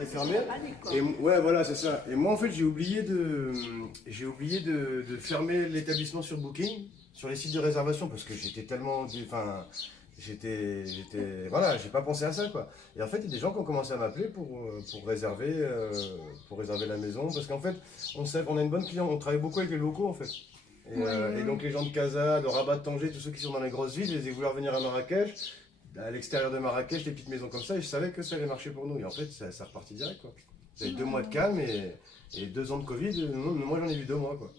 était fermé. Et ouais, voilà, c'est ça. Et moi, en fait, j'ai oublié de fermer l'établissement sur Booking, sur les sites de réservation, parce que j'étais tellement, enfin, voilà, j'ai pas pensé à ça, quoi. Et en fait, il y a des gens qui ont commencé à m'appeler pour réserver la maison, parce qu'en fait, on a une bonne cliente, on travaille beaucoup avec les locaux, en fait. Et donc les gens de Casa, de Rabat, de Tanger, tous ceux qui sont dans les grosses villes, ils voulaient venir à Marrakech, à l'extérieur de Marrakech, les petites maisons comme ça, et je savais que ça allait marcher pour nous. Et en fait, ça repartit direct, quoi. Ça a eu 2 mois de calme et 2 ans de Covid, moi j'en ai vu 2 mois, quoi.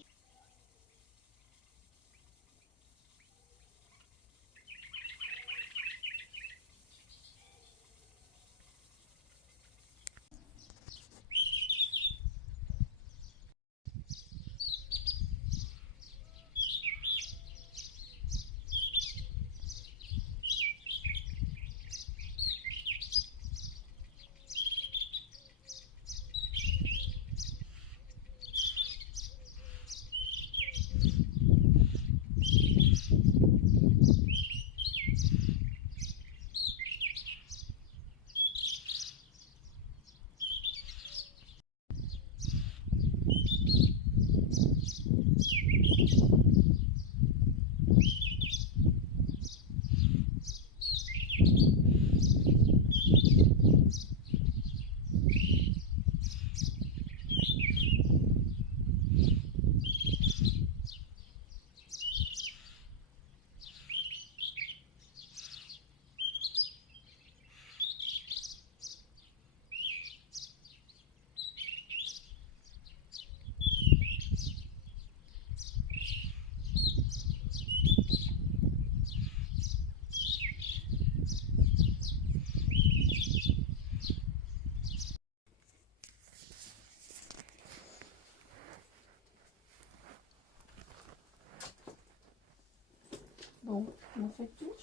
Bon, on fait tout.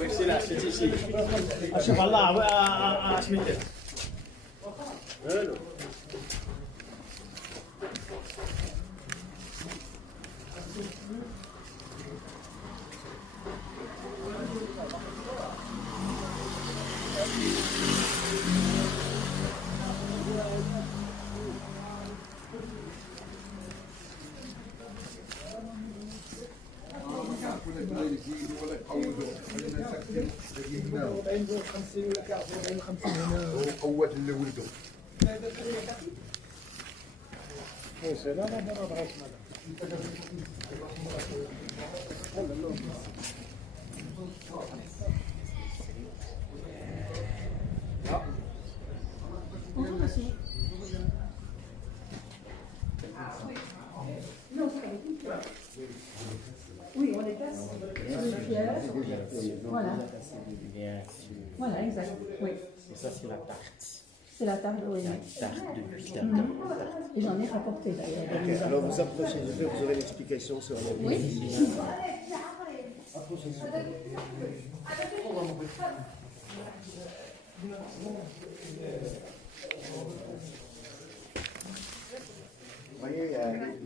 Oui, c'est là, c'est ici. شوف الله اشمته. قوة اللي ولده Bonjour monsieur. Non, oui, on les passe sur une pierre. Voilà. Bien sûr. Voilà, exact. Oui. Et ça, c'est la tarte. C'est la table, oui. Tarte de bulle. Et j'en ai rapporté d'ailleurs. Alors vous approchez, vous aurez l'explication sur la Oui. Vous voyez,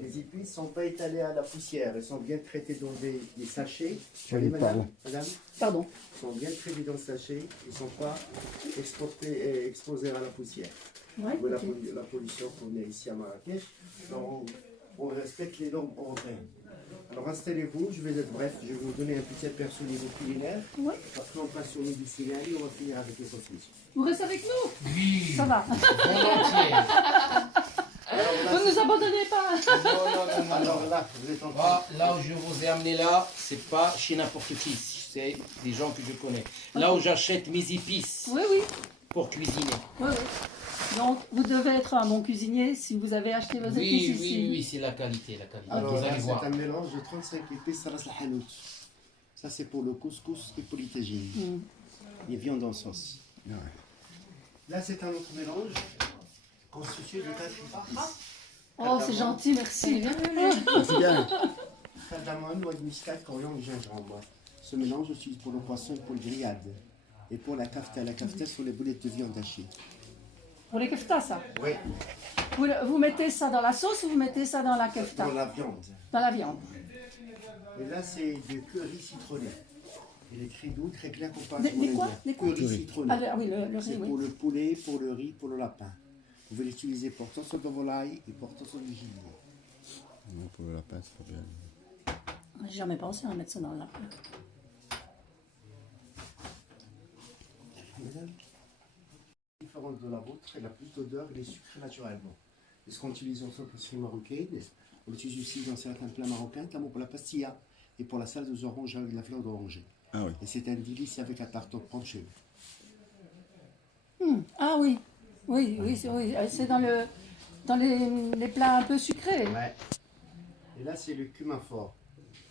les épices ne sont pas étalées à la poussière, elles sont bien traitées dans des sachets. Oui, Madame, madame, Pardon. elles sont bien traitées dans le sachet, ils ne sont pas exposés à la poussière. Ouais, Vous voyez ok. la pollution qu'on est ici à Marrakech, alors on respecte les normes européennes. Alors installez-vous, je vais être bref, je vais vous donner un petit aperçu au niveau culinaire. Ouais. Après on passe sur médicinal et on va finir avec les transmissions. Vous restez avec nous? Oui. Ça va. Volontiers. Vous ne nous abandonnez pas. Non. Alors là, vous êtes en train Là où je vous ai amené là, c'est pas chez n'importe qui. C'est des gens que je connais. Là où j'achète mes épices, Oui, oui. pour cuisiner. Ouais, ouais. Donc, vous devez être un bon cuisinier si vous avez acheté vos épices Oui, ici. oui, oui, c'est la qualité, la qualité. Alors Vous là, allez c'est voir. un mélange de 35 épices saras al-hanout. Ça, c'est pour le couscous et pour les tagines. Mm. Les viandes en sauce. Là, c'est un autre mélange constitué de 4 épices. Oh, c'est gentil, merci. C'est bien. Cardamone, noix de muscade, coriandre et gingembre. Ce mélange s'utilise pour le poisson et pour les grillades. Et pour la kafta. La kafta sont les boulettes de viande hachée. Pour les keftas, ça. Oui, Vous mettez ça dans la sauce ou vous mettez ça dans la kefta? pour la viande. Dans la viande. Et là, c'est du curry citronné. Il est très doux, très clair comparé Des quoi? Des quoi? Curry citronné. Ah, oui, le riz, C'est oui. pour le poulet, pour le riz, pour le lapin. Vous pouvez l'utiliser pour torsion de volaille et pour torsion de gibier. Non, pour le lapin, c'est pas bien. J'ai jamais pensé à mettre ça dans le lapin. Madame, différente de la vôtre, elle a plus d'odeur, elle est sucrée naturellement. Et ce qu'on utilise en sauce marocaine, on l'utilise aussi dans certains plats marocains, notamment pour la pastilla et pour la salade aux oranges avec de la fleur d'oranger. Ah oui. Et c'est un délice avec la tarte au ponché. Ah oui, oui, oui, c'est dans les plats un peu sucrés. Ouais. Et là, c'est le cumin fort.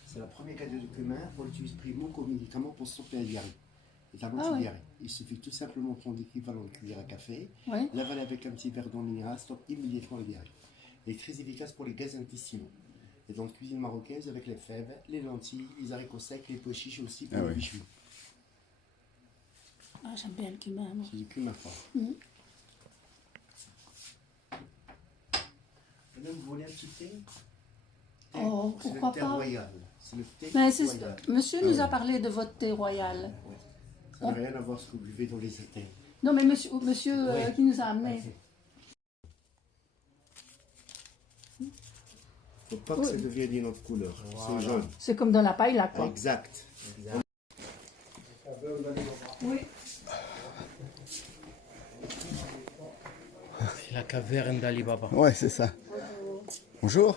C'est la première qualité de cumin. On l'utilise primo comme médicament pour stopper la diarrhée. C'est un anti-diarrhée. Il suffit tout simplement de prendre l'équivalent de cuillère à café, Oui. l'avaler avec un petit verre d'eau minérale, stoppe immédiatement la diarrhée. Il est très efficace pour les gaz intestinaux. Et dans la cuisine marocaine, avec les fèves, les lentilles, les haricots secs, les pois chiches aussi pour Ah le oui. bichou. Ah, j'aime bien le cumin, moi. C'est du cumin fort. Mhm. Madame, vous voulez un petit thé? Oh, C'est pourquoi le thé pas? royal. C'est le thé Mais royal. monsieur nous a parlé de votre thé royal. Ça n'a rien à voir avec ce que vous buvez dans les étés. Non, mais monsieur Oui. qui nous a amené. Faut pas que ça devienne d'une autre couleur. C'est jaune. C'est comme dans la paille, là, quoi. Exact. Oui. C'est la caverne d'Ali Baba. Ouais, c'est ça. Bonjour.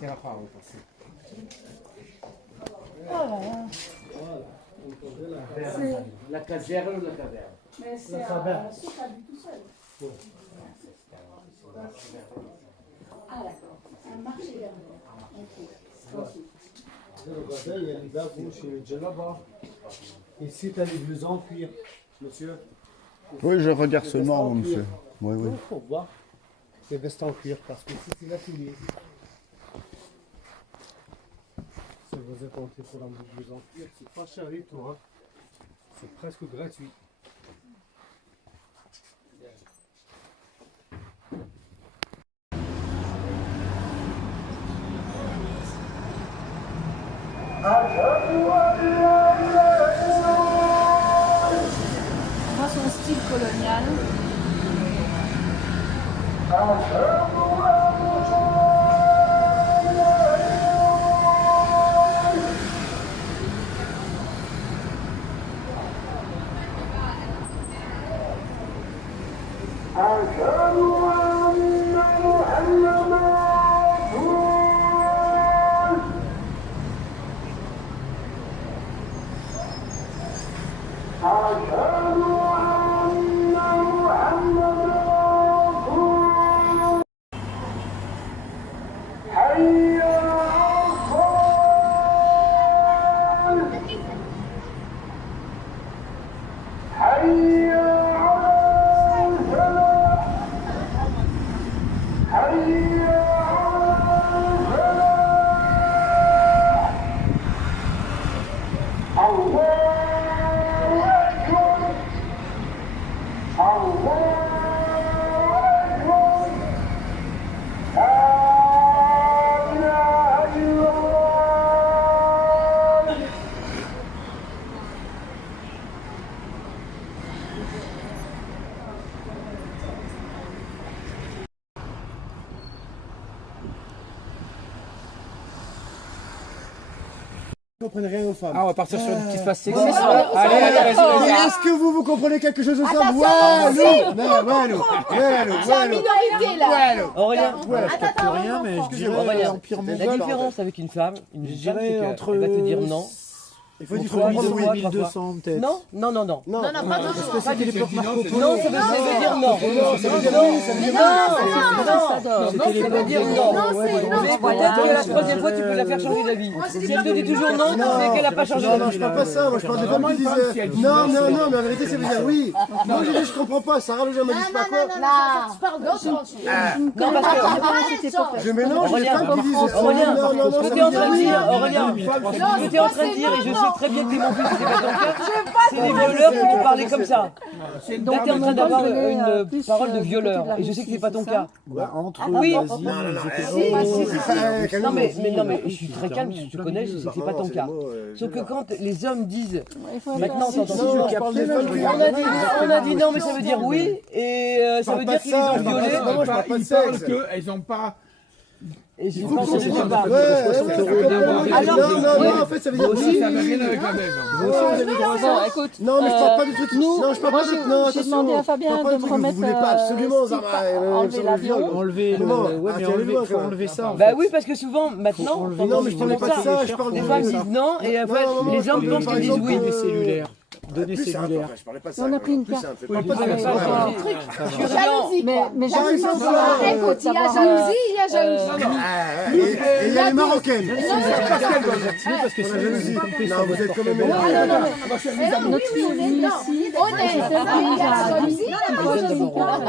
C'est la parole. Oh là là. La caserne ou la caverne? Mais c'est un sucre à lui tout seul. Ah d'accord, c'est un marché derrière. Ok. Regardez, il y a les gars, vous, chez Djellaba. Ici, tu as les blouses en cuir, monsieur. Oui, je regarde Les seulement, vestes en monsieur. cuir. Oui, oui. Il faut voir les vestes en cuir, parce que ici, c'est l'atelier. Si vous êtes entré pour la blouse en cuir, c'est pas cher du tout, hein. C'est presque gratuit. On voit son style colonial. Vous ne comprenez rien aux femmes. Ah, on va partir sur une petite phase sexy. Mais ça, on est d'accord. Mais est-ce que vous comprenez quelque chose de ça? Attention, C'est une minorité là. Aurélien, Attends, attends, mais je dirais Aurélien, l'Empire mongol. La différence avec une femme, Je c'est dirais qu'elle entre va te dire non. Il faut dire 3200 peut-être. Non, non, non, non. Non, Non, non, pas toujours. Parce que c'était l'époque Marco Polo. Non, ça veut dire non. ça veut dire Non, oui, ça veut ça veut dire dire non. C'était Ça veut l'époque dire non. Non, c'est non. Mais peut-être que la troisième fois, tu peux la faire changer d'avis. Si elle te dit toujours non, tu sais qu'elle n'a pas changé Non, non, d'avis. je parle pas de ça, moi je parle des femmes qui disent non, non, non, mais en vérité ça veut dire oui. Moi j'ai dit je comprends pas, Sarah le m'a dit je sais pas quoi. Tu parles d'autre. Non, parce que Je mélange les femmes qui disent Aurélien, non, non, non, ce ça que tu es en veut train de dire dire, oui. Aurélien, ce que tu es en train de dire, et je sais très bien que t'es mon fils, c'est pas ton cas, c'est les violeurs qui vont parler comme ça. Là, tu es en train d'avoir une parole de violeur, et je sais que c'est pas ton cas. Bah, entre Oui. eux, vas-y, ils étaient Non mais je suis très calme, je te connais, je sais que c'est pas ton cas. Sauf que quand les hommes disent, maintenant t'entends Non, toujours, je parle des femmes qui on a dit non mais ça veut dire oui, et ça veut dire qu'ils les ont violés, Non, je parle pas de Ils parlent sexe. qu'elles n'ont pas. et je pense que je sais pas. Non, non, non, en fait ça veut dire oui. Ça n'a rien avec la maison. Bon, écoute, Non, mais je parle pas du truc. Non, je parle moi pas du non, j'ai demandé à Fabien de me remettre Vous voulez pas absolument enlever l'avion. enlevé le. Comment Ouais, mais Enlevez-le, faut quoi. enlever ça. en Bah fait. oui, parce que souvent, maintenant, Non, mais je parlais pas de ça, je parle les de femmes disent non, et après Non, non, les je hommes parle pensent par qu'ils disent exemple, oui. Données cellulaires. Données Plus simple, cellulaires. je parlais pas de ça. On a pris une Plus carte. simple. Oui, Pas de mais ça. Jalousie, quoi. Mais Par j'arrive exemple, pas Écoute, il y a jalousie, il y a jalousie. Et il y a les Marocaines. Parce que c'est jalousie. Non, vous êtes quand même notre fille est Non, ici. on est. Il y a la jalousie. Il faut que je lui parle.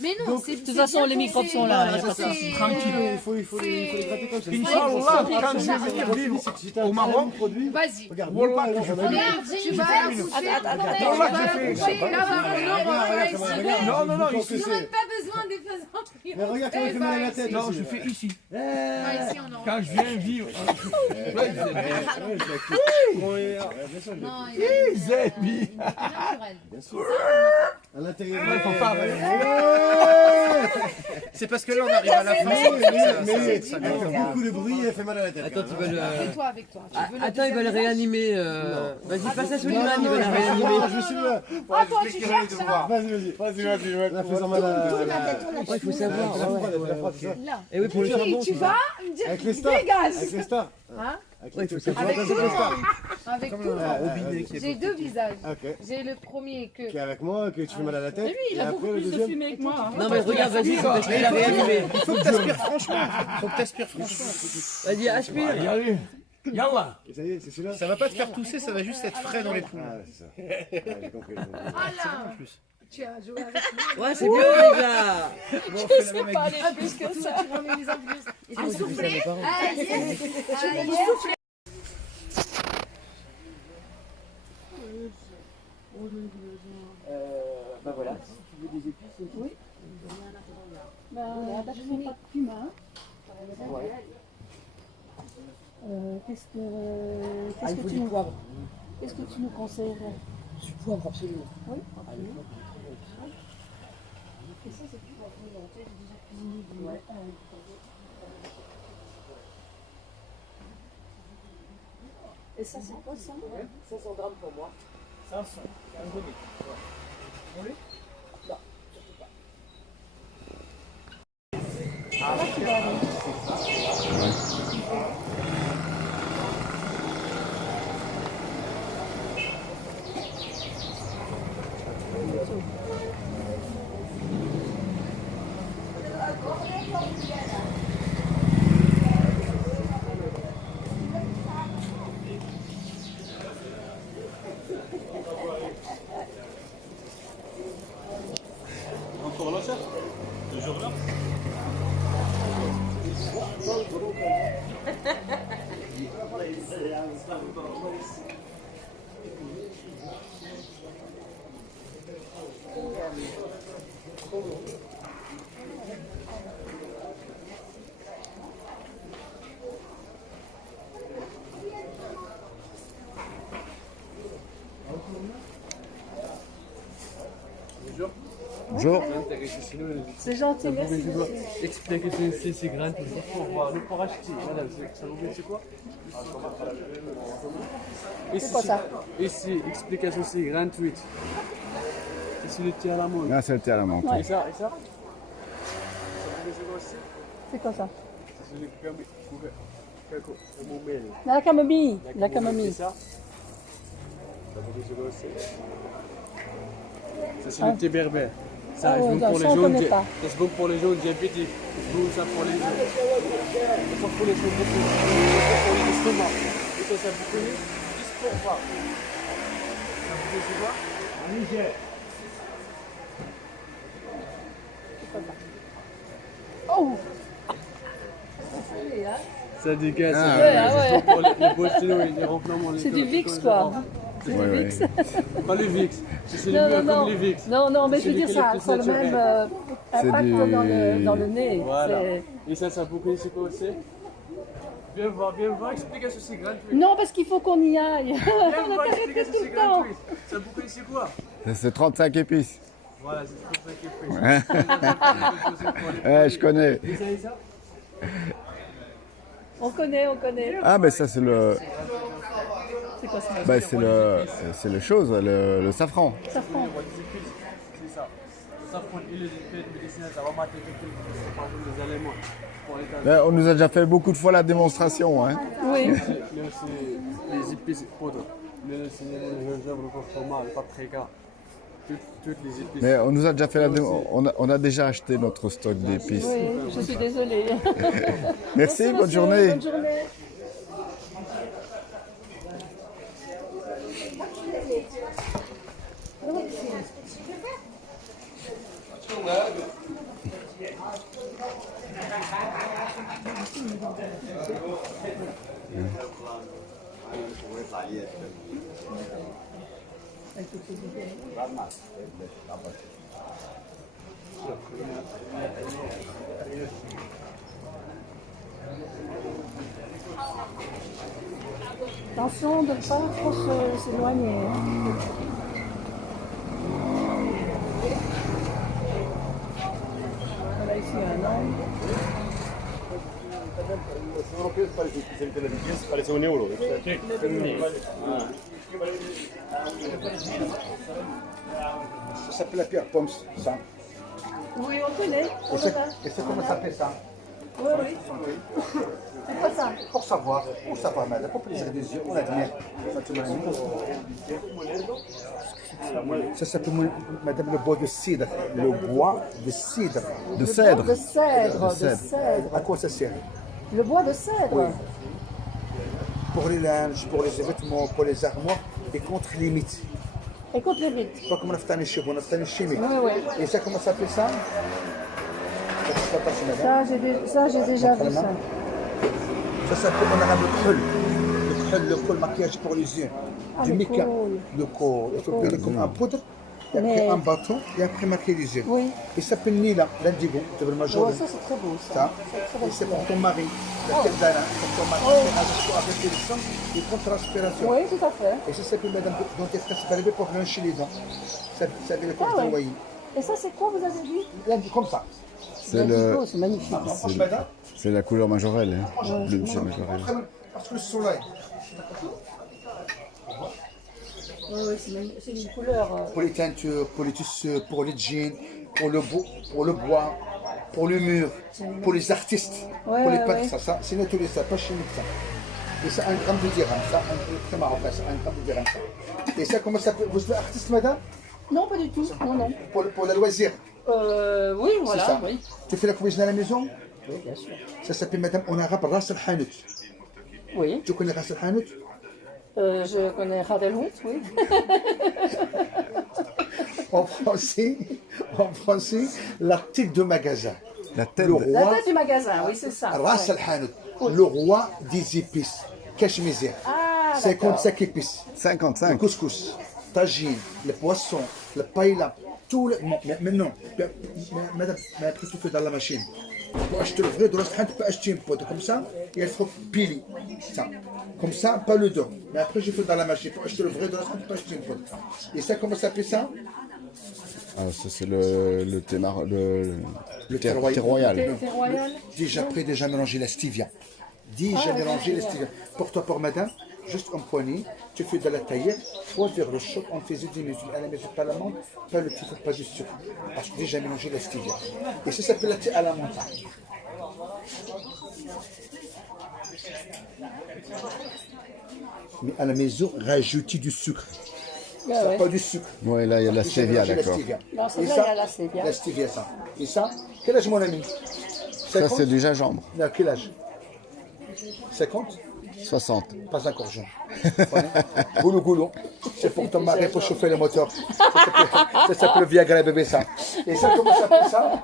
Mais non, De toute façon, les microbes sont là. Il y a pas de souci. tranquille. Il faut les gratter comme ça. Inch'Allah, quand je vais venir vivre au Maroc, vas-y. Regarde, Wallah, que je Regarde, tu vas Wallah, que je fais. Non, non, non, ici. On n'a pas besoin des plaisanteries. Mais regarde comment il fait mal à la tête. Non, je fais ici. Ici, on en Quand je viens vivre. Non, il est Zébi. naturel. À l'intérieur. Il faut pas. C'est parce que là on arrive à la fin. Mais elle fait beaucoup de bruit et elle fait mal à la tête. Attends, tu veux le... Fais-toi avec toi. Tu veux le Attends, ils veulent réanimer. Vas-y, passe à Soliman, il va la réanimer. Je suis là. Ah, toi, tu cherches ça. Vas-y. La faisant mal à Ouais, il faut savoir. Là. Et oui, pour le charbon. Tu vas me dire Avec les stars. dégage. Avec les stars. Hein? Ouais, il faut savoir. Avec tout le monde. Avec tout le Ah, monde. J'ai deux visages. Ok. J'ai le premier que. Qui est avec moi, que tu fais mal à la tête. Lui, il Et a après beaucoup le plus de deuxième. fumée avec moi. Non, mais regarde, vas-y, parce qu'il a réanimé. Il faut que t'aspires franchement. Faut que t'aspires franchement. Vas-y, aspire. Allez. Yallah. Et ça y est, c'est celui-là. Ça va pas te faire tousser, ça va juste être frais dans les poumons. Ah, c'est ça. Ah, j'ai compris. Ah là. Tu as joué avec moi. Ouais, c'est bien, les gars. Je sais pas aller plus que ça. Tu remets les ambulants. Il faut souffler. Allez, souffler. Bah voilà, si tu veux des épices, oui. Ben, je n'ai pas de cumin. Qu'est-ce que tu nous poivre. Qu'est-ce que tu nous conseillerais? Du poivre, absolument. Oui, absolument. Et ça, c'est du poivre. J'ai déjà cuisiné du Et ça, c'est quoi ça? 500 grammes pour moi. 500. Bonjour. C'est gentil, merci. Expliquez ces graines. Pour acheter, madame, ça vous dit c'est quoi? C'est quoi ça? Ici, explication c'est gratuite. C'est le thé à la mode. Là, c'est le thé à la menthe. Ouais. Et ça C'est quoi ça? La camomille. La camomille. Ça, c'est le thé berbère. Ça, Ah c'est ouais, bon non, pour les ça, on gens connaît pas. c'est bon pour les gens diabétiques. C'est bon ça pour les gens. Ça pour les gens pour l'estomac. Et ça, vous connaissez juste pour voir. Ça vous connaissez pas? En Niger. Oh. Ça dégage. Ah, ça ouais, dégage. ah ouais. C'est bon pour les boissons et les remplacements. C'est du VIX quoi. C'est du Ouais, VIX. Pas le VIX. C'est Non, le mieux non, comme les VIX. non, non, mais je C'est veux dire, lesquels ça les ça a le plus même naturels. impact du- dans le nez. Voilà. C'est- Et ça vous connaissez quoi aussi? Viens voir, expliquez ceci gratuit. Non, parce qu'il faut qu'on y aille. Viens On voir, a expliquez arrêté tout ceci le temps. gratuit. Ça vous connaissez quoi? C'est 35 épices. Voilà, c'est pour ça qu'il est pris. Ouais, je connais. Vous savez ça? On connaît, on connaît. Ah, mais ça, c'est le. C'est quoi ça? Bah, c'est le chose, le safran. Safran. C'est ça. Ça prend et les épices médicinales, ça va mater quelque chose. Par exemple, les éléments. Pour les tas. On nous a déjà fait beaucoup de fois la démonstration. Hein. Oui. C'est les épices poudre. Le cinéma, le gingembre, le courcuma, le paprika. Toutes les épices. Mais on nous a déjà fait la on a déjà acheté notre stock d'épices. Oui, je suis désolée. Merci, bonne monsieur, journée. Bonne journée. Attention de ne pas trop s'éloigner. Hein. Voilà ici un homme. Ça s'appelle la pierre pomme, ça. Oui, on connaît. On Et c'est en a. comment ça s'appelle ça? Oui, oui. C'est quoi ça? Pour savoir, madame, pour plaisir des yeux, on admire. Ça s'appelle, madame, le bois de cidre. Le bois de cidre. De cèdre. De cèdre, de cèdre. cèdre. À quoi ça sert? Le bois de cèdre. Oui. Pour les linges, pour les vêtements, pour les armoires et contre les mythes. Et contre les vitres. Pas comme on a fait un chimique, on a fait un chimique. Oui, oui. Et ça, comment ça s'appelle ça? Ça, j'ai déjà vu ça. Ça s'appelle, on a le col, maquillage pour les yeux. Ah, Du le make-up. col. Le col. Il faut faire comme un poudre, et après Mais- un bâton, et après maquiller les yeux. Oui. Et ça s'appelle Nila, l'indigo, tu veux le major. Oh, ça, c'est très beau, ça. Ça. C'est très Et beau. c'est pour ton mari, la tête d'Alain, pour ton mari, avec le sang et contre l'aspiration. Oui, tout à fait. Et ça s'appelle Madame Dentifrice Balébé pour blanchir les dents. Ça avait le corps Ah ouais. d'envoyer. Et ça, c'est quoi, vous avez dit? L'indigo, comme ça. C'est le, C'est magnifique. Franchement, madame, c'est la couleur majorelle. Hein. Bleu de chez majorelle. parce que le soleil, Oui, oui, c'est une couleur. pour les teintures, pour les tissus, pour les jeans, pour le bois, pour le mur, pour les artistes, Ouais, pour les ouais, peintres, ouais. ça, c'est nettoyé, ça, pas chimique ça. Et c'est 1 gramme de dirham, ça, un très marocain, c'est 1 gramme de dirham, ça. Et ça, comment ça s'appelle? Vous êtes artiste, madame? Non, pas du tout. Non, non. Pour le loisir, Oui, c'est voilà. ça. Oui. Tu fais la cuisine à la maison? Oui, bien sûr. Ça s'appelle, madame, en arabe, Ras al-Hanout. Oui. Tu connais Ras al-Hanout? Je connais Radelhout, oui. En français, la tête de magasin. La tête. Le La roi, tête du magasin, oui, c'est ça. Ras Ouais. al-Hanout, le roi des épices. Cachemisier, Ah, 55 épices. Le 55. couscous, tagine, le poisson, le paella, tout le... Mais non, madame, mais après tu fais dans la machine. Pour acheter le vrai, de l'autre, tu peux acheter une poudre comme ça, et il faut piler. Ça. Comme ça, pas le dos. Mais après, je fais dans la machine. Pour acheter le vrai, de l'autre, tu peux acheter une poudre. Et ça, comment ça fait ça? Ah, ça, c'est le thé Le thé thé royal. C'est royal. Déjà prêt, déjà mélangé la stevia. Déjà mélangé la stevia. Pour toi, pour madame, juste en poignée, tu fais de la taillette, toi vers le choc, on faisait 10 minutes. À la maison, pas la menthe, pas le petit pas du sucre. Parce que déjà mélangé la stevia. Et ça s'appelle la thé à la menthe. Mais à la maison, rajoutez du sucre. Ah Ça, ouais. pas du sucre. Oui, là, il y a de la J'ai stevia, mélangé la d'accord. stevia. Non, c'est Et vrai, ça, il y a la stevia. la stevia, ça. Et ça, quel âge mon ami Ça, 50? c'est du gingembre. Non, quel âge 50? 60. Pas encore jeune. Goulou goulou. C'est pour ton mari pour chauffer le moteur. Ça s'appelle le Viagra bébé ça. Et ça, comment ça s'appelle ça?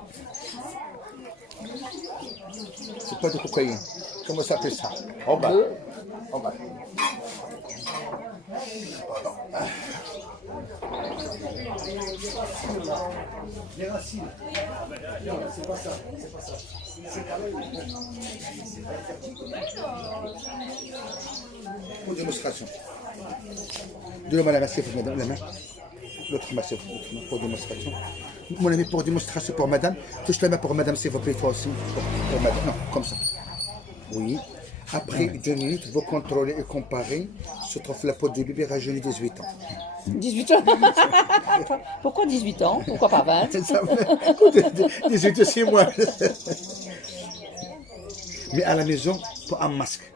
C'est pas de cocaïne. Comment ça s'appelle ça? En bas. En bas. Les racines. Non, c'est pas ça. C'est pas ça. C'est quand même. Pour démonstration. De la main, c'est madame, la main. L'autre main, c'est pour démonstration. Mon ami, pour démonstration pour madame. Touche la main pour madame, s'il vous plaît, toi aussi. Pour madame. Non, comme ça. Oui. Après 2 minutes, vous contrôlez et comparez. Se trouve la peau des bébés rajeunit 18 ans. 18 ans. Pourquoi 18 ans? Pourquoi pas 20? 18 aussi, moi. Mais à la maison, pour un masque.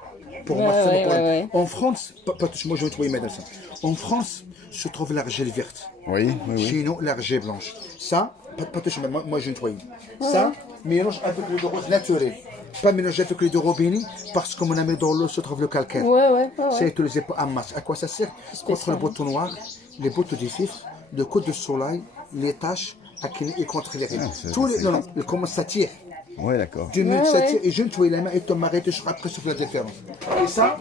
Pour Ouais, masque, ouais, pour- ouais, ouais. En France, pas tous, moi je vais trouver madame ça. En France, se trouve l'argile verte. Oui, oui, oui. Chez nous, l'argile blanche. Ça, pas tous, moi je vais trouver. Ça, mélange avec le de rose naturel. Pas mélanger avec le de robinet, parce que mon ami dans l'eau se trouve le calcaire. Ouais. C'est utilisé pour un masque. À quoi ça sert? Contre le bouton noir, les bottes de fifre, le coup de soleil, les taches, et contre les rides. c'est- Tous les, c'est- non, il commence à tirer. Oui, d'accord. 2 minutes, Ouais, ça ouais. tire, et je nettoie les mains et ton mari te sera après sur la différence. Et ça,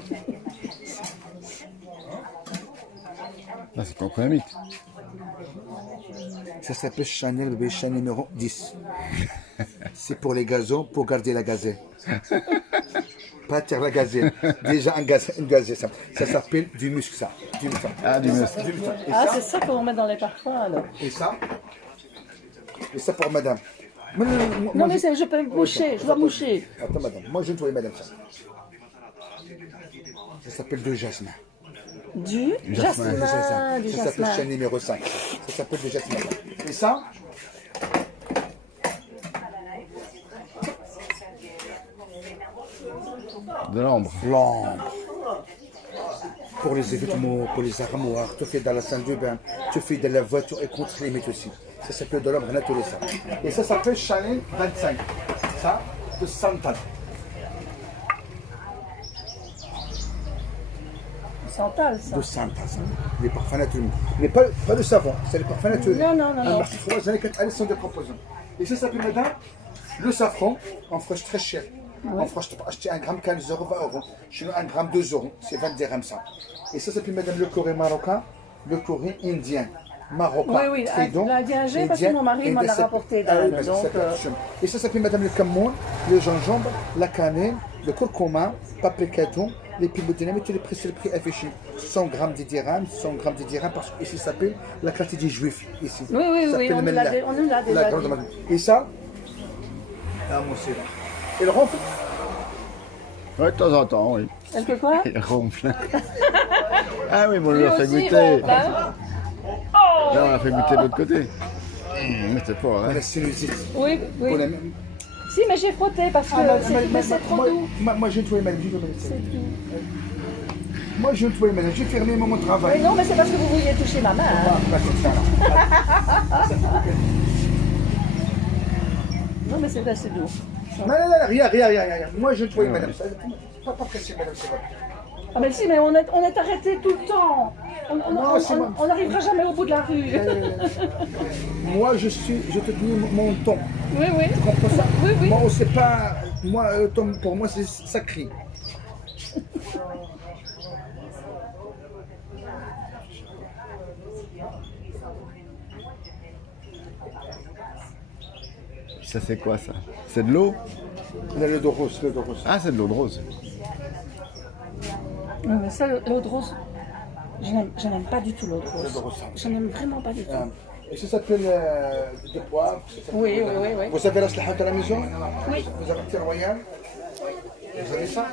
Là, c'est économique. ça s'appelle Chanel bébé Chanel numéro 10. C'est pour les gazons, pour garder la gazelle. Pas tirer la gazelle. Déjà une gazelle, ça. Ça s'appelle du muscle, ça. Du muscle. Ah, du muscle. Du muscle. Et Ah, ça, c'est ça qu'on met dans les parfums alors. et ça. Et ça pour madame. Non, Non, mais je peux moucher, je dois moucher. Attends, madame. Moi, je nettoie madame, ça. Ça s'appelle du jasmin. Du Jasmin. jasmin. Ça Du s'appelle jasmin. chaîne numéro 5. Ça s'appelle du jasmin. Et ça, De l'ambre. l'ambre. Pour les vêtements, pour les armoires, tu fais dans la salle de bain, tu fais de la voiture et contre les mètres aussi. Ça s'appelle de l'ambre naturel, ça. Et ça s'appelle Chanel 25. Ça, de Santal. Santal, ça. De Santal, ça. Les parfums naturels. Mais pas le savon, c'est les parfums naturels. Non, non, non, non. Elles sont des composants. Et ça s'appelle, madame, le safran, en France très cher. En France, tu peux acheter 1 gramme 15 euros, 20 euros. Chez nous, 1 gramme 2 euros. C'est 20 dirhams, ça. Et ça s'appelle, madame, le Corée marocain, le Corée indien. Marocain. Oui, Et donc, l'Indien, parce que mon mari m'en a rapporté d'un. oui, Donc, et ça s'appelle, madame, le camon, le gingembre, la cannelle, le curcuma, paprika, thon, les piments dynamiques, tous les prix, c'est le prix affiché. 100 grammes de dirhams, 100 grammes de dirhams, parce que ici, ça s'appelle la quantité des juifs, ici. Oui, oui, Ça oui, s'appelle on nous Mellah. l'a déjà La grande dit. madame. Et ça, ah, moi, c'est là. Et le ronfle, Oui, de temps en temps, oui. Quelque quoi? Il ronfle. Ah oui, bon, on Lui lui a fait aussi, goûter. ronfle, hein. Là, on a fait goûter de l'autre côté. Mais c'est fort, hein. la sinusite. Oui, Pour oui. la- Si, mais j'ai frotté parce que c'est trop doux. Moi, je nettoie madame, je nettoie madame. Moi, je nettoie madame, j'ai fermé mon Mais travail. non, mais c'est parce que vous vouliez toucher ma main. hein. Pas comme ça, là. Non, mais c'est assez doux. Non, rien. Moi, je nettoie madame. Pas pressé, madame, c'est vrai. Ah, mais si, mais on est arrêté tout le temps. Non, c'est moi. On n'arrivera jamais au bout de la rue. Moi, je te dis mon ton. Oui, oui. Tu comprends ça? Oui, oui. Moi, on sait pas. Moi, pour moi, c'est sacré. Ça, c'est quoi, ça? C'est de l'eau? On a le dos rose, le dos rose. Ah, c'est de l'eau de rose. Oui, mais ça, l'eau de rose, je n'aime pas du tout l'eau de Le dos rose. rose. Je n'aime vraiment pas du tout. Et ça s'appelle des poivres. ça s'appelle- Oui, oui, oui, oui. Vous avez la slahat à la maison? Oui. Vous avez un petit royal? Vous avez ça?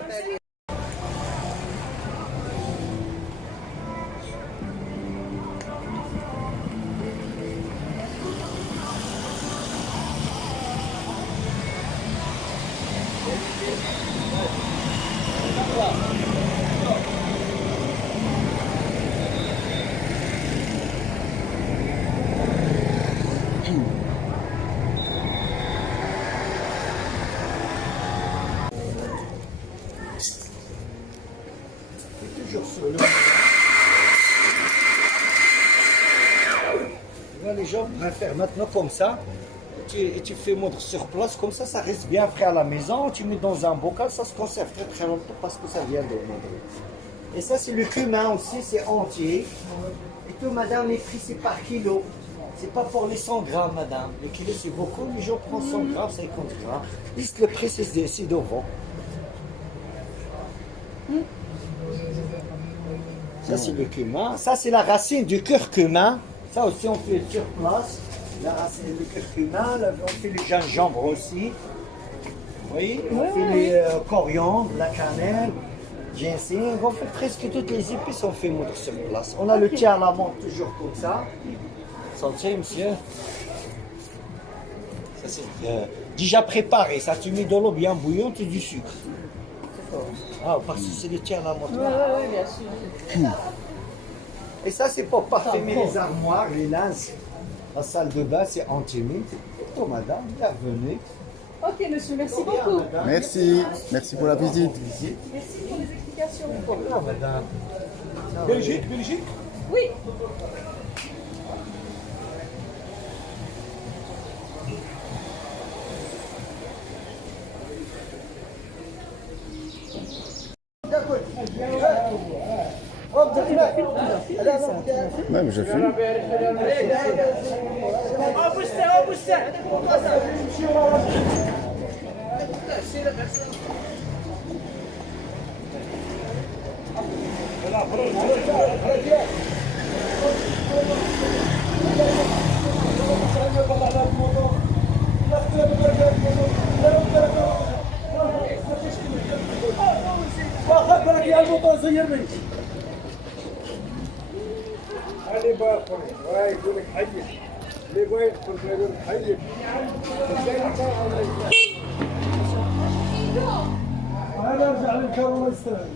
Toujours sur le... Les gens préfèrent maintenant comme ça. Tu fais moudre sur place, comme ça reste bien frais à la maison. Tu mets dans un bocal, ça se conserve très très longtemps parce que ça vient de moudre. Et ça, c'est le cumin aussi, c'est entier. Et tout, madame, les prix, c'est par kilo. C'est pas pour les 100 grammes, madame. Le kilo, c'est beaucoup. Les gens prennent 100 grammes, 50 grammes. Juste le prix, c'est devant. Ça, c'est le cumin. Ça, c'est la racine du curcuma. Ça aussi, on fait sur place. La racine du curcuma. Là, on fait le gingembre aussi. Vous voyez, on fait les coriandres, la cannelle, ginseng. On fait presque toutes les épices, on fait moudre sur place. On a le thé à la menthe toujours comme ça. Sentez, monsieur. Ça, c'est déjà préparé. Ça, tu mets de l'eau bien bouillante et du sucre. Ah, parce que c'est le thé à la menthe. Oui, bien sûr. Et ça, c'est pour parfumer les armoires, les linges. La salle de bain, c'est anti-humide. Oh, madame, bienvenue. Ok, monsieur, merci beaucoup. Merci. Merci pour la visite. Merci pour les explications. Voilà, madame. Belgique, Belgique. Oui. Ouais, mais je filme. اللي بقى واي يقول لك حي اللي بقى يدخل يقول لك حي انا ارجع للكرم يستاهل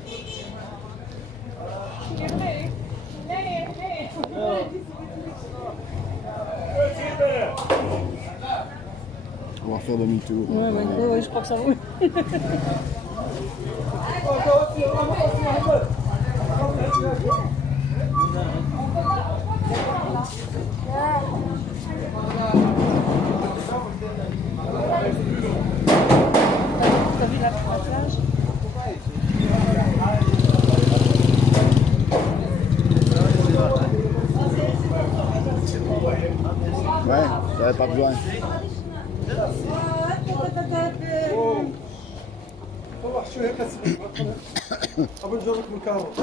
On va faire demi-tour. Oui, je crois que ça vaut. T'as vu la plage? Ouais, j'avais pas besoin. طلع شو هيك قبل جرك من الكهرباء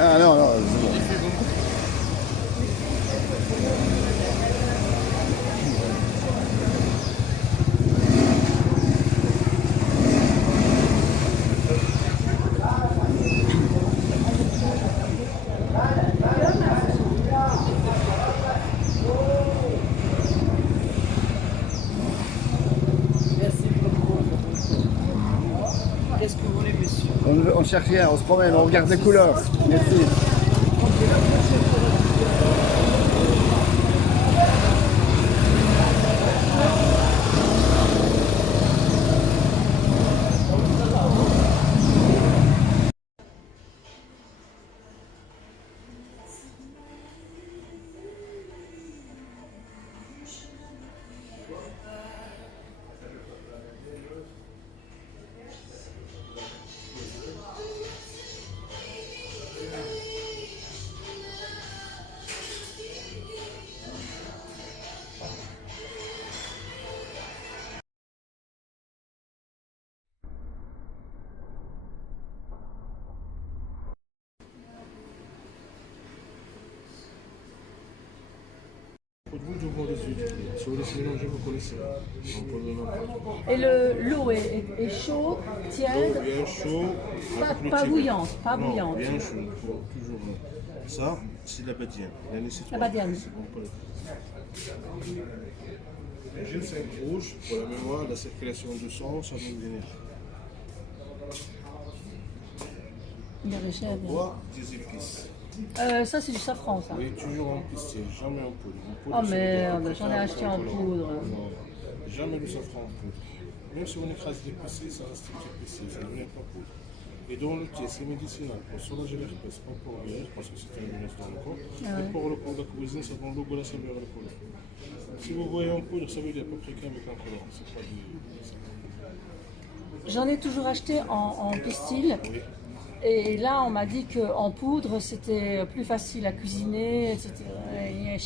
Ah non, non, c'est bon. Qu'est-ce que vous voulez, monsieur? On cherche rien, on se promène, on regarde les couleurs. Merci. beaucoup de huile, je vends des huiles. Si vous laissez mélanger, vous connaissez. On peut le mélanger. Et l'eau est chaude, tiède, Bien chaud, pas bouillante, pas non, bouillante. bien chaud, faut toujours. Ça, c'est de la badiane. La badiane. C'est bon pour le ginseng rouge, pour la mémoire, la circulation du sang, ça donne de l'énergie. Il avait cher. Bois des épices. Ça, c'est du safran, ça. Oui, toujours en pistil, jamais en poudre. En poudre, Oh c'est merde, le j'en ai acheté en poudre. Non, jamais le safran en poudre. Même si on écrase des pistil, ça reste épicé, ça ne devient pas poudre. Et dans le thé, c'est médicinal pour soulager l'herpès, pas pour guérir, parce que c'est une menace dans le corps. Et pour le coup de la cuisine, ça donne le goût, la saveur et le colorant. Si vous voyez en poudre, ça veut dire à peu près qu'avec un colorant. C'est pas du... J'en ai toujours acheté en pistil. Oui. Et là, on m'a dit qu'en poudre, c'était plus facile à cuisiner, etc.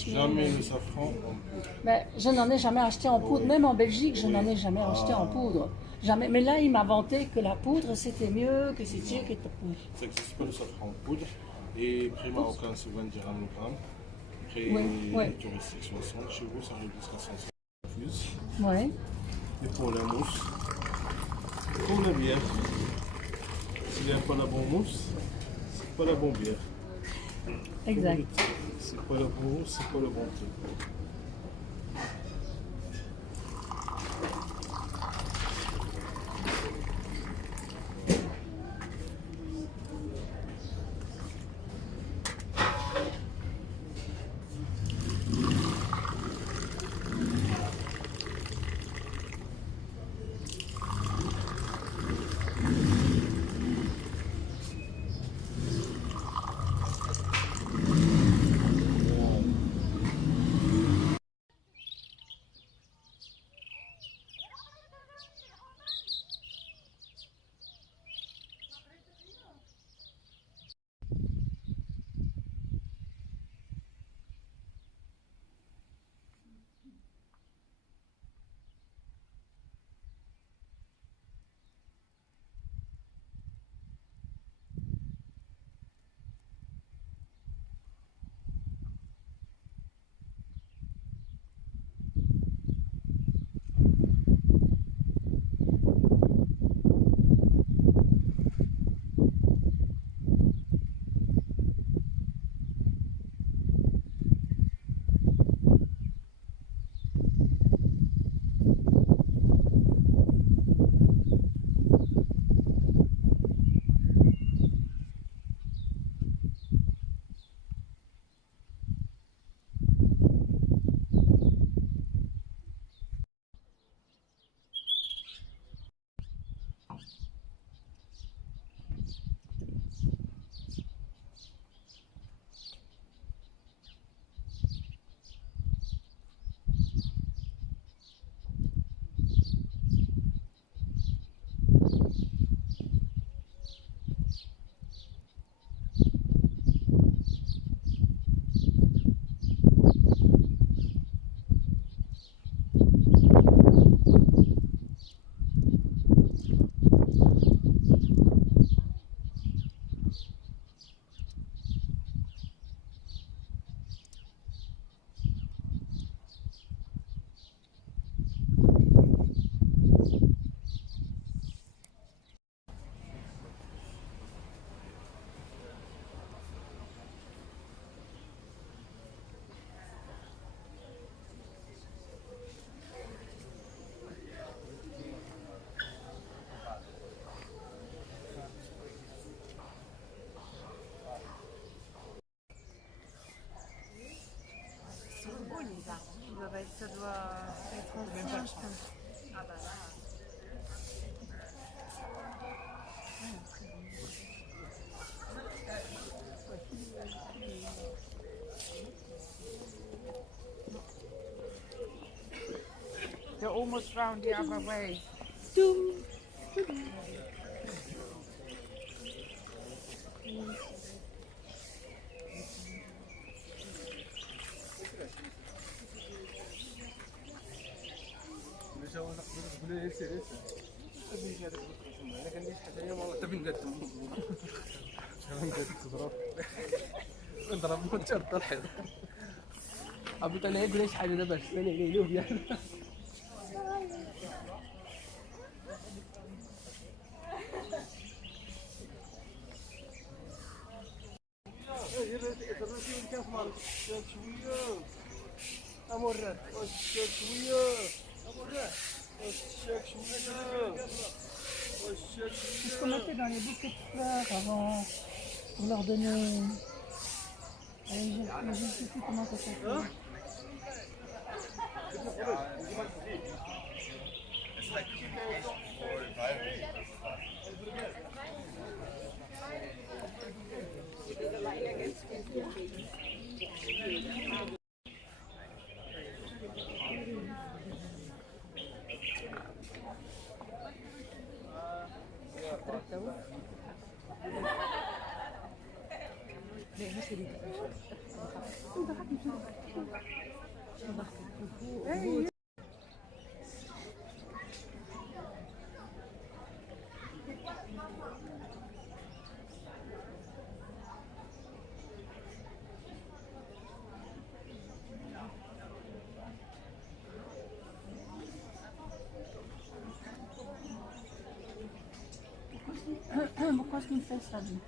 Jamais le safran en poudre. Mais je n'en ai jamais acheté en poudre. Même en Belgique, je n'en ai jamais acheté en poudre. Jamais. Mais là, il m'a vanté que la poudre, c'était mieux, que c'était mieux que la poudre. Ça n'existe pas le safran en poudre. Et prix marocain, c'est 20 dirhams le gramme. Prix touristique, 60. Chez vous, ça arrive jusqu'à 150 plus. Ouais. Et pour la mousse, comme la bière. S'il n'y a pas la bonne mousse, c'est pas la bonne bière. Exact. C'est pas la bonne mousse, c'est pas le bon thé. Ça doit être en juin, je pense. Ah bah là. They're almost round the other way. نضرب منتر الحيط ابو تلاقي بلاش حاجه ده بس انا له يعني C'est ce qu'on mettait dans les bouquets de fleurs avant, pour leur donner. Je ne sais plus comment ça s'appelle. Pourquoi est-ce qu'il fait ça, lui?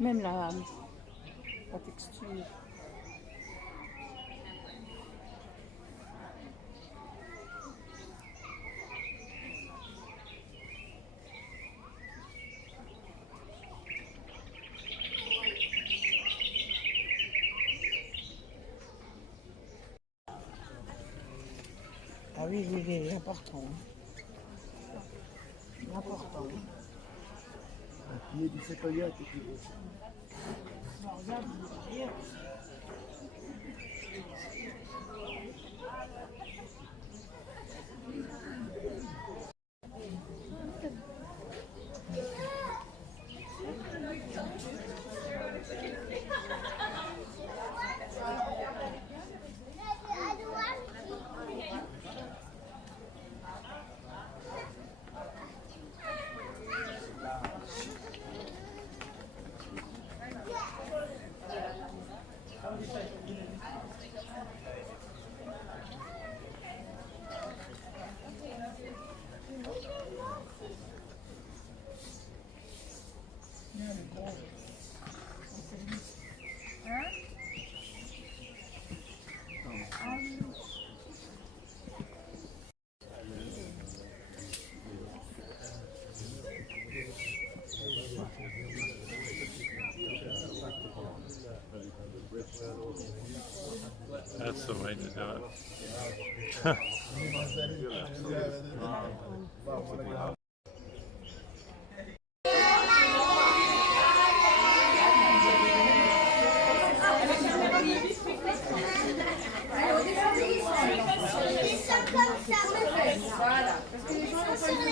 Même la texture. Ah oui, oui, oui, important. Important. Il y a du séquoia qui est That's the way to do it. Voilà, parce que les gens n'ont pas le temps.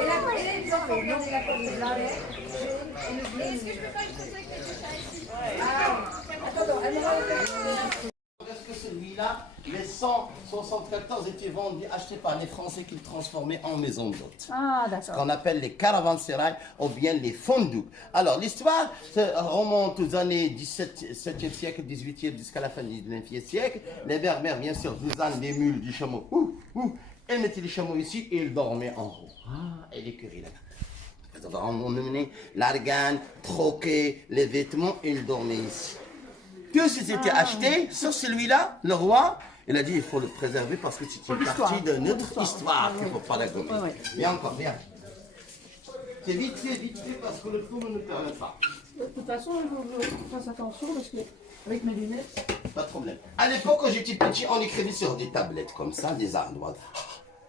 Et la les enfants, regardez la forme de la est-ce que je peux faire une photo avec les chats ici? Attends, elle me va. Parce que celui-là, les 174 étaient vendus, achetés par les Français qui le transformaient en maison d'hôtes. Ah, Ce d'accord. qu'on appelle les caravansérails ou bien les fondous. Alors, l'histoire remonte aux années 17e siècle, 18e, jusqu'à la fin du 19e siècle. Les Berbères, bien sûr, Suzanne, les mules du chameau. Elles mettaient les chameaux ici et ils dormaient en haut. Et l'écurie là-bas. On emmenait l'argane, troquer les vêtements et ils dormaient ici. Tous ils étaient achetés, sauf celui-là, le roi. Il a dit il faut le préserver parce que c'est une partie de notre histoire qu'il ne faut pas la gommer. Viens encore, viens. C'est vite fait parce que le tour ne nous permet pas. De toute façon, il faut que je fasse attention parce que avec mes lunettes. Pas de problème. À l'époque, quand j'étais petit, on écrivait sur des tablettes comme ça, des ardoises.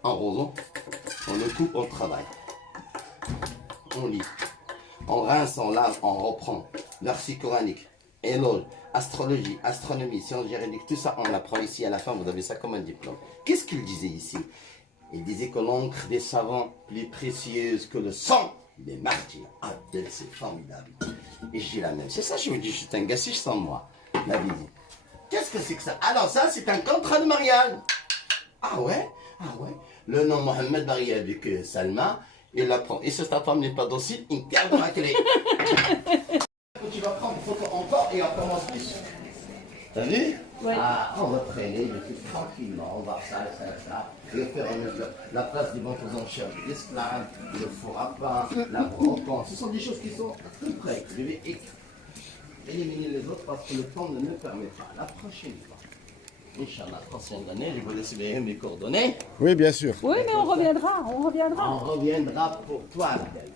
En rosant, on le coupe, on travaille. On lit. On rince, on lave, on reprend. Verset coranique. éloge, astrologie, astronomie, sciences juridiques, tout ça, on l'apprend ici. À la fin, vous avez ça comme un diplôme. Qu'est-ce qu'il disait ici? Il disait que l'encre des savants, plus précieuse que le sang des martyrs. Ah, c'est formidable. Et je dis la même. C'est ça, je vous dis, je suis un gars si je sens moi. La vie dit. Qu'est-ce que c'est que ça? Alors ça, c'est un contrat de mariage. Ah ouais? Ah ouais? Le nom Mohamed marié avec Salma, il l'apprend. Et si ta femme n'est pas docile, il garde la clé. Tu vas prendre une photo encore et on commence plus. T'as vu? Ouais. Ah, on va traîner, je suis tranquillement, on va ça. Et au fur et à mesure, la place des ventes aux enchères de l'esclave, le four à pain, la brocante, ce sont des choses qui sont tout près. Je vais éliminer les autres parce que le temps ne me permet pas. La prochaine fois, Inch'Allah, prochaine année, je vais laisser mes coordonnées. Oui, bien sûr. Oui, mais on reviendra. On reviendra pour toi, la belle.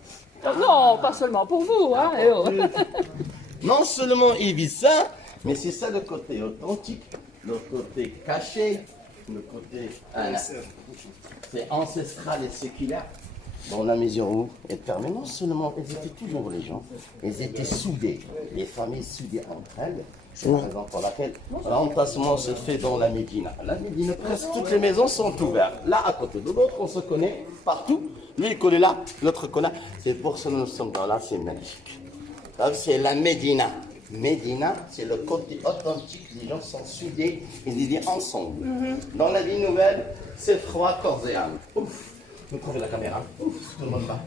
Non, pas seulement pour vous. Hein, et oh. Non seulement il vit ça, mais c'est ça le côté authentique, le côté caché, le côté c'est ancestral et séculaire. Dans la mesure où elle permet, non seulement elles étaient toujours les gens, elles étaient soudées, les familles soudées entre elles. C'est la raison pour laquelle l'entassement se fait dans la Médina. La Médina, presque toutes les maisons sont ouvertes. Là, à côté de l'autre, on se connaît partout. Lui, il connaît là, l'autre connaît. C'est pour ça que nous sommes dans là, c'est magnifique. C'est la Médina. Médina, c'est le côté authentique. Les gens sont soudés, ils vivent ensemble. Dans la vie nouvelle, c'est froid, corps et âme. Ouf, vous trouvez la caméra. Ouf, tout le monde va.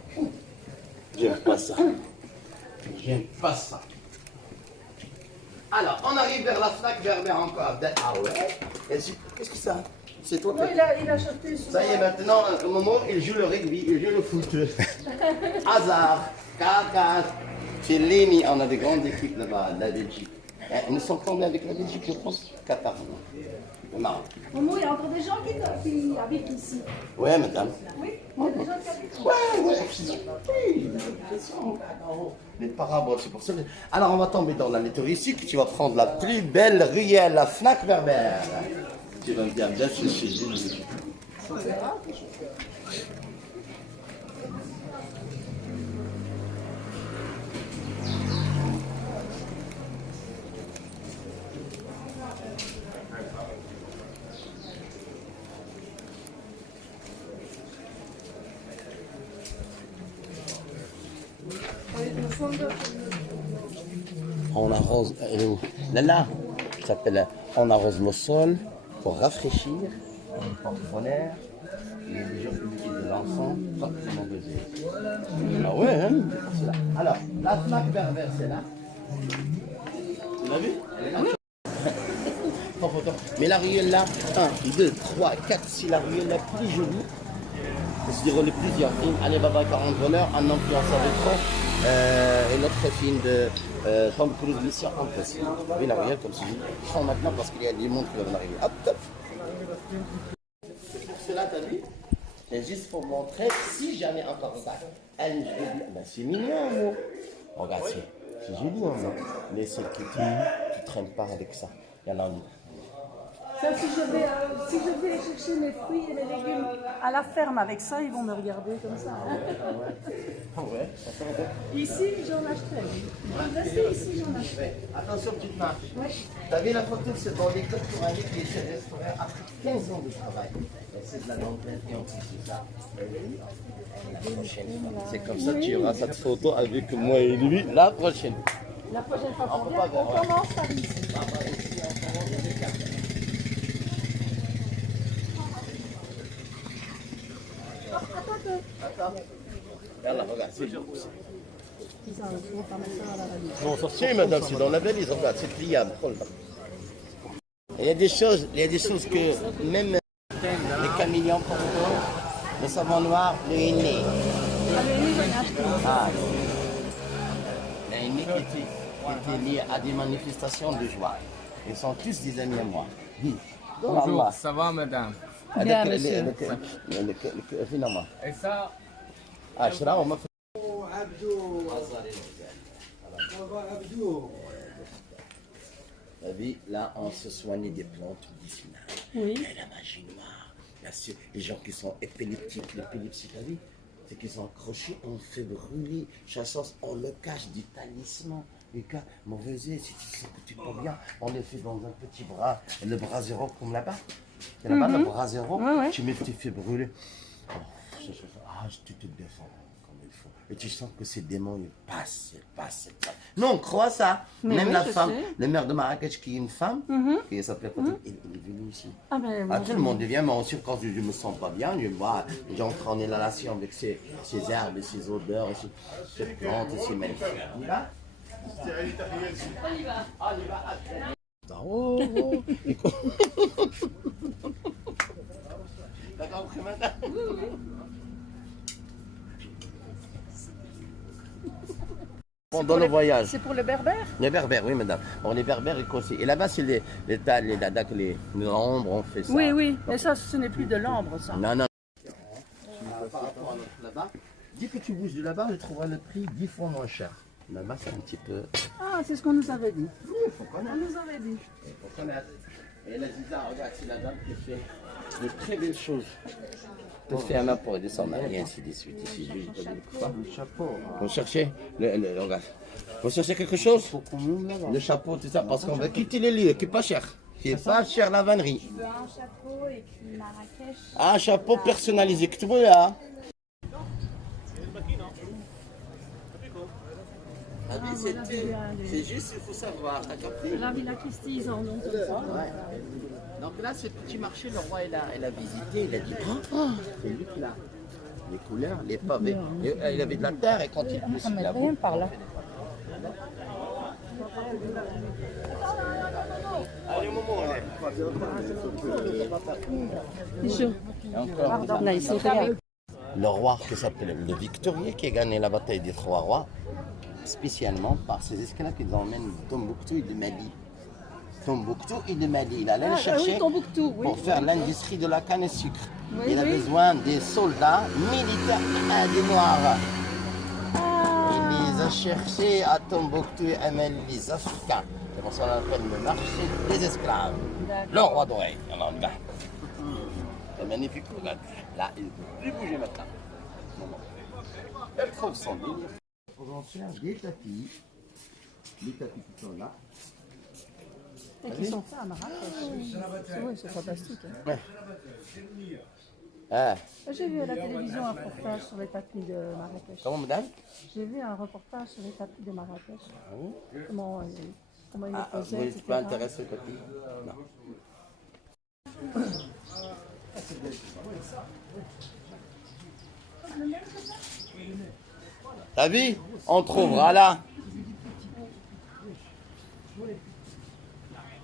J'aime pas ça. J'aime pas ça. Alors, on arrive vers la Fnac Berbère encore. Ah ouais? Qu'est-ce que ça? C'est toi Non, il a acheté ce Ça y est, maintenant, au moment où il joue le rugby, il joue le foot. Hasard, Carcasse, Fellini, on a des grandes équipes là-bas, la Belgique. Nous sommes tombés avec la Belgique, je pense, 4 le Maroc. Maman, il y a encore des gens qui habitent ici. Ouais, madame. Oui, il y a des gens qui habitent ici. Oui. Les paraboles, c'est pour ça. Alors, on va tomber dans la météoristique. Tu vas prendre la plus belle ruelle, la Fnac Berbère. Tu vas me dire, bien sûr, chez lui. On arrose, elle est où? Là, ça s'appelle, on arrose le sol pour rafraîchir, on porte bonheur, il y a des gens qui utilisent de l'encens, c'est mon baiser. Ah ouais, hein? C'est là. Alors, la Fnac Berbère, c'est là. Tu l'as vu? Prends photo. Mais la ruelle là, 1, 2, 3, 4, c'est la ruelle la plus jolie. C'est-à-dire les plusieurs films, Alibaba 40 voleurs, un influenceur de trop, et notre film de Tom Cruise, Mission Impossible. Vous voyez la ruelle comme si je prends maintenant parce qu'il y a des mondes qui vont arriver. Hop, hop. C'est pour cela, t'as vu? C'est juste pour montrer, si jamais encore ça, elle, je dis, ben c'est mignon, moi. Regarde, c'est joli, hein, mais c'est que tu traînes pas avec ça. Il y en a un autre. Ça, si je vais chercher mes fruits et mes légumes à la ferme avec ça, ils vont me regarder comme ça. Ah ouais, ça fait longtemps. Ici, j'en achèterai. Ici, j'en achèterai. Attention, petite marche. Oui. T'as vu la photo, c'est dans l'école coranique qui est restaurée après 15 ans de travail. Et c'est de la dentelle et on fait ça. La prochaine fois. C'est comme ça que tu auras cette photo avec moi et lui la prochaine fois. La prochaine fois qu'on vient, on commence par ici. Attends. Regarde, regarde, c'est Bon, sortez, madame, c'est dans la valise, regarde, c'est pliable. Il y a des choses que même les caméléons pour toi, le savon noir, le henné. Ah, le henné, j'en ai acheté. Ah, le henné qui était lié à des manifestations de joie. Ils sont tous des amis à moi. Dis. Bonjour, ça va, madame? Bien, monsieur. Finalement. Et ça? Ah, je suis là, on m'a fait. La vie, là, on se soigne des plantes médicinales. Oui. Et la magie noire. Bien sûr, les gens qui sont épileptiques, l'épilepsie, t'as vu? C'est qu'ils sont accrochés, on fait brûler chaque chose, on le cache du talisman. Et quand mauvais si tu sens que tu pas bien, on le fait dans un petit bras, le bras zéro comme là-bas. Et là-bas, le bras zéro, tu mets tes feux brûlés. Tu te défends comme il faut. Et tu sens que ces démons, ils passent. Nous, on croit ça. Mais même oui, la je femme, sais. le maire de Marrakech, qui est une femme, qui s'appelle Fatima, il est venu ici. Ah, ben, moi, Tout le monde vient, mais aussi quand je ne me sens pas bien, je vois, j'entre en relation avec ces herbes, et ces odeurs, et ces plantes, et ces magnifiques. On y va? On y va. Oh, oh. T'as compris, madame? Pendant le voyage. C'est pour le berbère? Les berbères, oui, madame. Bon, les berbères écossais. Et là-bas, c'est les dadak, les l'ambre, on fait ça. Oui, oui, mais ça, ce n'est plus de l'ambre, ça. Non. Par rapport à notre là-bas, dès que tu bouges de là-bas, je trouverai le prix 10 fois moins cher. Là-bas, c'est un petit peu. Ah, c'est ce qu'on nous avait dit. Oui, il faut connaître. On nous avait dit. Il faut connaître. Et la Ziza, regarde, c'est la dame qui fait de très belles choses. Elle fait un apport de son mari, ainsi de suite. Ici, je ne sais pas le chapeau. Vous cherchez regarde. Vous cherchez quelque chose? Le chapeau, tout ça, parce qu'on va quitter les lieux, qui est pas cher. Qui est pas cher la vannerie. Je veux un chapeau et puis Marrakech. Un chapeau personnalisé, que tu veux là. C'est juste, il faut savoir, t'as compris? La Villa Christie, ils en ont tout ça. Ouais. Donc là, ce petit marché, le roi, il a visité, il a dit, c'est lui qui l'a. Les couleurs, les pavés. Il avait de la terre et quand il pousse, il a Rien par là. Allez, au moment, Là, ils sont regarde. le roi qui s'appelle le Victorieux qui a gagné la bataille des trois rois, spécialement par ses esclaves qui emmènent de Tombouctou et de Mali. Tombouctou et de Mali. Il allait le chercher pour faire l'industrie de la canne à sucre. Il a besoin des soldats militaires et des noirs. Il les a cherchés à Tombouctou et à Mali, les Africains. C'est pour ça qu'on appelle le marché des esclaves. Le roi d'oreille. Alors, là. C'est magnifique. Regarde. Là, il ne peut plus bouger maintenant. Elle trouve son lit. On va faire des tapis. Les tapis qui sont là. Et qui sont faits à Marrakech. Oui, c'est fantastique. Hein. Ouais. Ah. J'ai vu à la télévision un reportage sur les tapis de Marrakech. Comment, madame? J'ai vu un reportage sur les tapis de Marrakech. Ah oui? Comment ils les faisaient, Vous etc. n'êtes pas intéressé au tapis? Non. T'as vu? On trouvera là.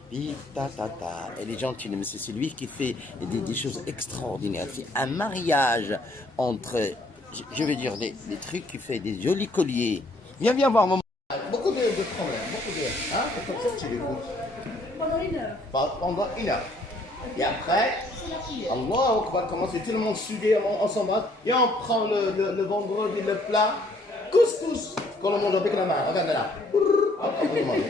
Et les gens qui l'aiment, c'est lui qui fait des choses extraordinaires. Il fait un mariage entre, je veux dire, des trucs qui fait des jolis colliers. Viens voir mon. Beaucoup de problèmes, beaucoup de. Hein? Comme ça, tu l'écoutes. Pendant 1 heure. Pendant 1 heure. Et après, Allah, on va commencer tout le monde suder ensemble. Et on prend le vendredi, le plat, couscous. Quand on mange avec la main, regarde là. Hop, hop, hop, hop.